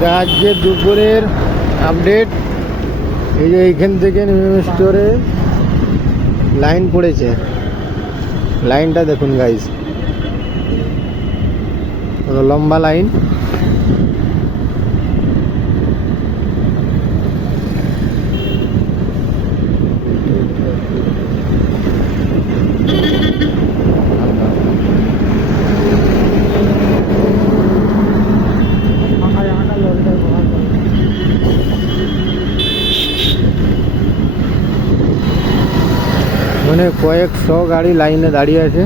এটা আজকে দুপুরের আপডেট। এই যে এইখান থেকে স্টোরে লাইন পড়েছে, লাইনটা দেখুন গাইস, লম্বা লাইন। মানে কয়েকশো গাড়ি লাইনে দাঁড়িয়ে আছে,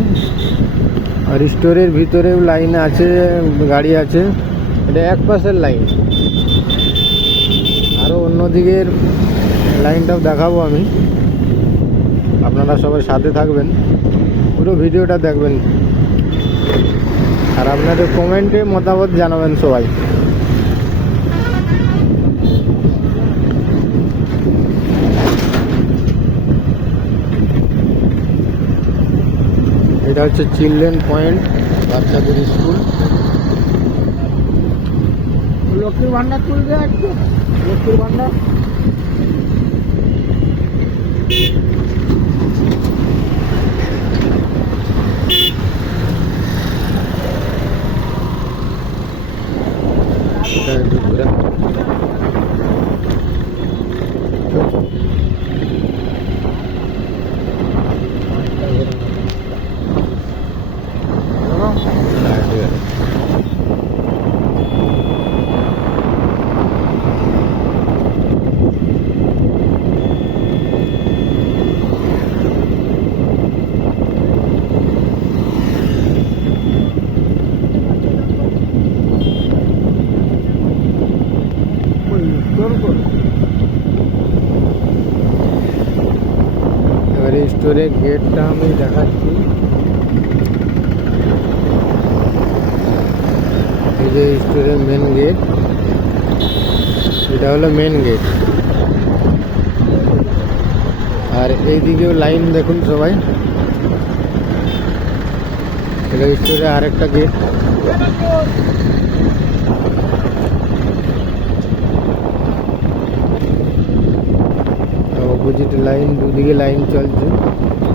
আর স্টোরের ভিতরেও লাইন আছে, গাড়ি আছে। এটা এক পাশের লাইন, আরও অন্যদিকের লাইনটাও দেখাবো আমি। আপনারা সবাই সাথে থাকবেন, পুরো ভিডিওটা দেখবেন, আর আপনাদের কমেন্টে মতামত জানাবেন সবাই। এটা হচ্ছে চিলড্রেন পয়েন্ট, বাচ্চাদের স্কুল। লক্ষ্মীর ভান্ডার তুলবে একটু, লক্ষ্মীর ভান্ডার। এটা একটু ঘুরে এবারে স্টোরের গেটটা আমি দেখাচ্ছি। এই যে স্টোরের মেন গেট, এটা হলো মেন গেট। আর এইদিকেও লাইন দেখুন সবাই, এটা স্টোরে আরেকটা গেট। অপোজিট লাইন, দুদিকে লাইন চলছে,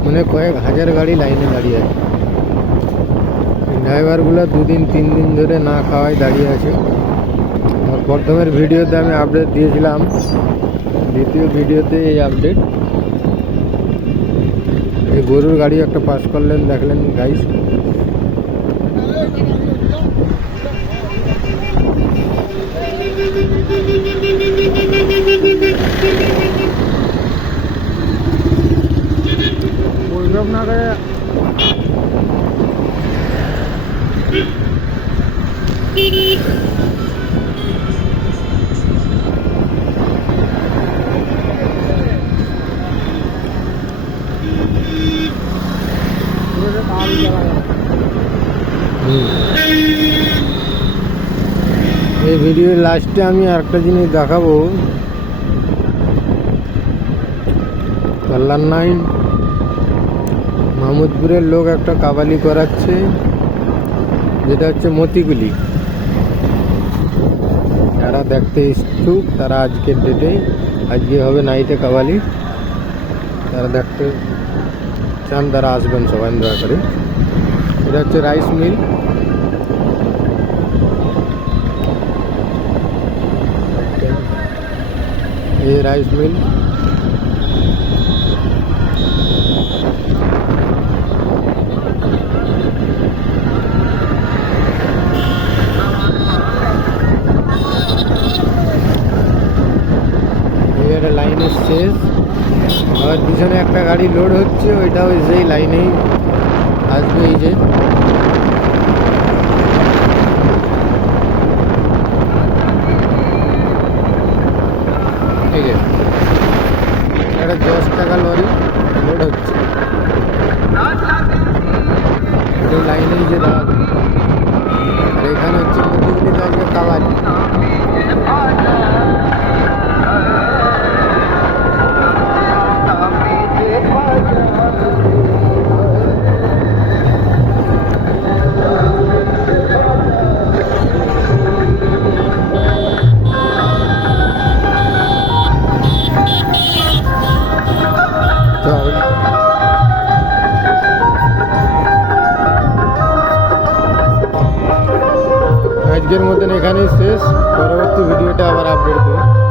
মানে কয়েক হাজার গাড়ি লাইনে দাঁড়িয়ে আছে। ড্রাইভারগুলো 2-3 দিন ধরে না খাওয়ায় দাঁড়িয়ে আছে। আর প্রথমের ভিডিওতে আমি আপডেট দিয়েছিলাম, দ্বিতীয় ভিডিওতে এই আপডেট। এই গরুর গাড়ি একটা পাস করলেন, দেখলেন গাইস। বললাম না রে, এই ভিডিওর লাস্টে আমি আরেকটা জিনিস দেখাবো। কল্যাণ নাইন মাহমুদপুরের লোক একটা কাবালি করাচ্ছে, যেটা হচ্ছে মতিগুলি। যারা দেখতে ইচ্ছুক তারা আজকের ডেটে, আজকে হবে নাইটে কাবালি, তারা দেখতে চান তারা আসবেন সবাই দয়া করে। এটা হচ্ছে রাইস মিল। ये राइस मिल, লাইনের শেষ। আবার পিছনে একটা গাড়ি লোড হচ্ছে, ওইটাও সেই লাইনেই আসবে। এই যে ঠিক আছে, একটা 10 টাকা লরি লোড হচ্ছে, ওই লাইনেই যে দাঁড়াবে। আর এখানে হচ্ছে মতিগুলিতে আজকে কাবালি। আজকের মতন এখানেই শেষ, পরবর্তী ভিডিওটা আবার আপলোড দেবো।